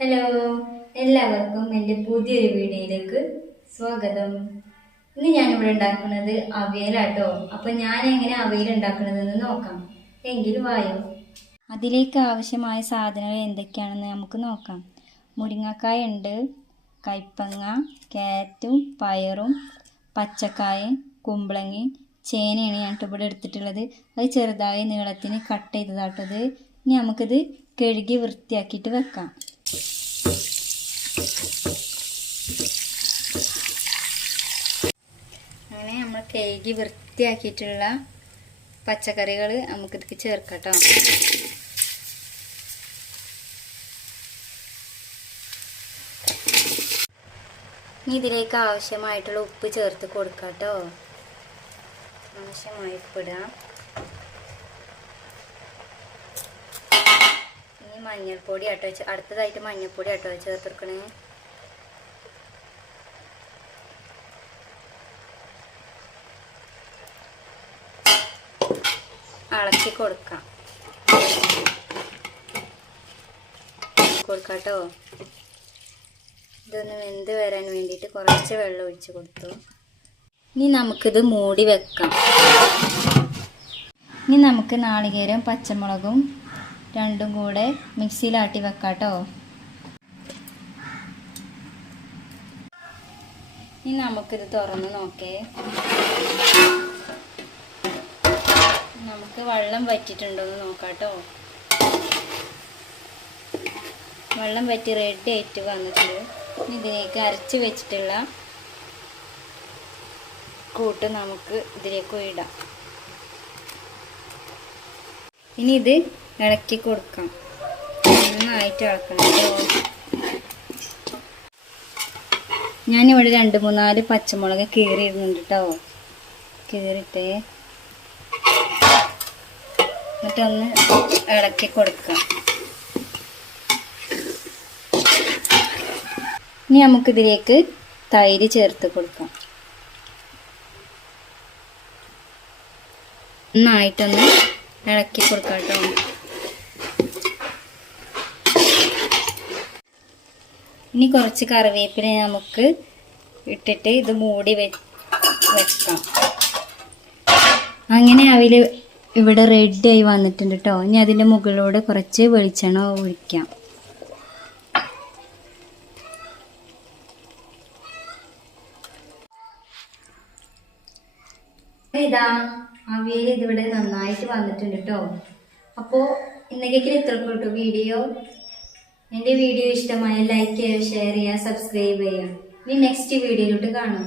Hello, എല്ലാവർക്കും എൻ്റെ പുതിയൊരു വീഡിയോയിലേക്ക് സ്വാഗതം. ഇന്ന് ഞാനിവിടെ ഉണ്ടാക്കുന്നത് അവിയലാട്ടോ. അപ്പം ഞാൻ എങ്ങനെ അവിയൽ ഉണ്ടാക്കുന്നതെന്ന് നോക്കാം. എങ്കിൽ വായോ. അതിലേക്ക് ആവശ്യമായ സാധനങ്ങൾ എന്തൊക്കെയാണെന്ന് നമുക്ക് നോക്കാം. മുരിങ്ങക്കായ ഉണ്ട്, കയ്പങ്ങ, ക്യാരറ്റും പയറും പച്ചക്കായും കുമ്പളങ്ങയും ചേനയാണ് ഞാൻ ഇവിടെ എടുത്തിട്ടുള്ളത്. അത് ചെറുതായി നീളത്തിന് കട്ട് ചെയ്തതാട്ടത്. ഇനി നമുക്കിത് കഴുകി വൃത്തിയാക്കിയിട്ട് വെക്കാം. അങ്ങനെ നമ്മൾ കഴുകി വൃത്തിയാക്കിയിട്ടുള്ള പച്ചക്കറികൾ നമുക്കിതിലേക്ക് ചേർക്കാം കേട്ടോ. ഇനി ഇതിലേക്ക് ആവശ്യമായിട്ടുള്ള ഉപ്പ് ചേർത്ത് കൊടുക്കാം കേട്ടോ. ആവശ്യമായി ഉപ്പിടാം. ഇനി മഞ്ഞൾപ്പൊടി ആട്ടോ, അടുത്തതായിട്ട് മഞ്ഞൾപ്പൊടി ആട്ടോ ചേർത്തെടുക്കണേ. ഇളക്കി കൊടുക്കാട്ടോ. ഇതൊന്ന് വെന്ത് വരാൻ വേണ്ടിയിട്ട് കുറച്ച് വെള്ളം ഒഴിച്ച് കൊടുത്തു. ഇനി നമുക്കിത് മൂടി വെക്കാം. ഇനി നമുക്ക് നാളികേരം പച്ചമുളകും രണ്ടും കൂടെ മിക്സിയിലാട്ടി വെക്കാട്ടോ. ഇനി നമുക്കിത് തുറന്ന് നോക്കേ. നമുക്ക് വെള്ളം വറ്റിയിട്ടുണ്ടോയെന്ന് നോക്കാട്ടോ. വെള്ളം വറ്റി റെഡി ആയിട്ട് വന്നിട്ടുണ്ട്. ഇതിലേക്ക് അരച്ച് വെച്ചിട്ടുള്ള കൂട്ട് നമുക്ക് ഇതിലേക്ക് ഇടാം. ഇനി ഇത് ഇളക്കി കൊടുക്കാം. നന്നായിട്ട് ഇളക്കണം കേട്ടോ. ഞാനിവിടെ 2-3-4 പച്ചമുളക് കീറിയിടുന്നുണ്ട് കേട്ടോ. കീറിയിട്ട് എന്നിട്ടൊന്ന് ഇളക്കി കൊടുക്കാം. ഇനി നമുക്കിതിലേക്ക് തൈര് ചേർത്ത് കൊടുക്കാം. നന്നായിട്ടൊന്ന് ഇളക്കി കൊടുക്കാം കേട്ടോ. ഇനി കുറച്ച് കറിവേപ്പില നമുക്ക് ഇട്ടിട്ട് ഇത് മൂടി വെക്കാം. അങ്ങനെ അവിൽ ഇവിടെ റെഡി ആയി വന്നിട്ടുണ്ട് കേട്ടോ. ഇനി അതിൻ്റെ മുകളിലൂടെ കുറച്ച് വെളിച്ചെണ്ണ ഒഴിക്കാം. ഇതാ അവിയൽ ഇതിവിടെ നന്നായിട്ട് വന്നിട്ടുണ്ട് കേട്ടോ. അപ്പോൾ ഇന്നേക്ക് ഇത്രയ്ക്ക് കേട്ടോ വീഡിയോ. എൻ്റെ വീഡിയോ ഇഷ്ടമായ ലൈക്ക് ചെയ്യുക, ഷെയർ ചെയ്യുക, സബ്സ്ക്രൈബ് ചെയ്യുക. ഇനി നെക്സ്റ്റ് വീഡിയോയിലോട്ട് കാണാം.